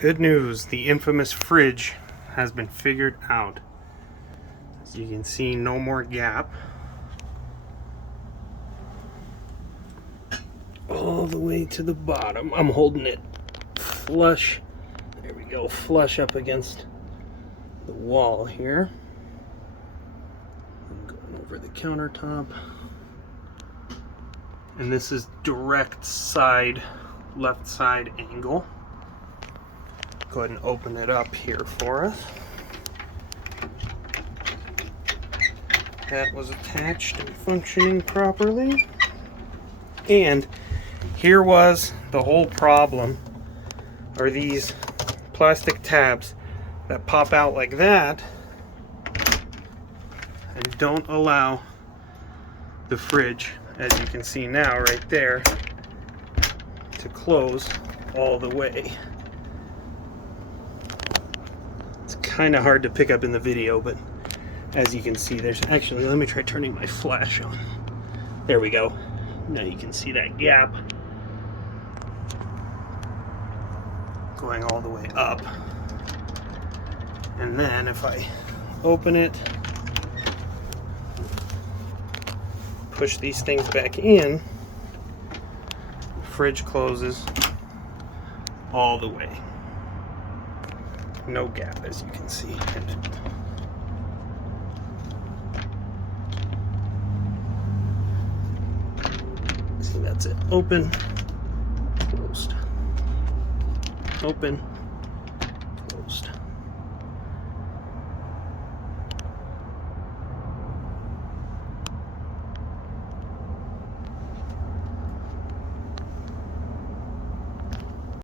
Good news, the infamous fridge has been figured out. As you can see, no more gap. All the way to the bottom. I'm holding it flush. There we go, flush up against the wall here. I'm going over the countertop. And this is direct side, left side angle. Go ahead and open it up here for us. That was attached and functioning properly. And here was the whole problem, are these plastic tabs that pop out like that and don't allow the fridge, as you can see now right there, to close all the way. It's kind of hard to pick up in the video, but as you can see, there's actually, let me try turning my flash on. There we go. Now you can see that gap going all the way up. And then if I open it, push these things back in, the fridge closes all the way. No gap, as you can see. So that's it. Open, closed. Open, closed.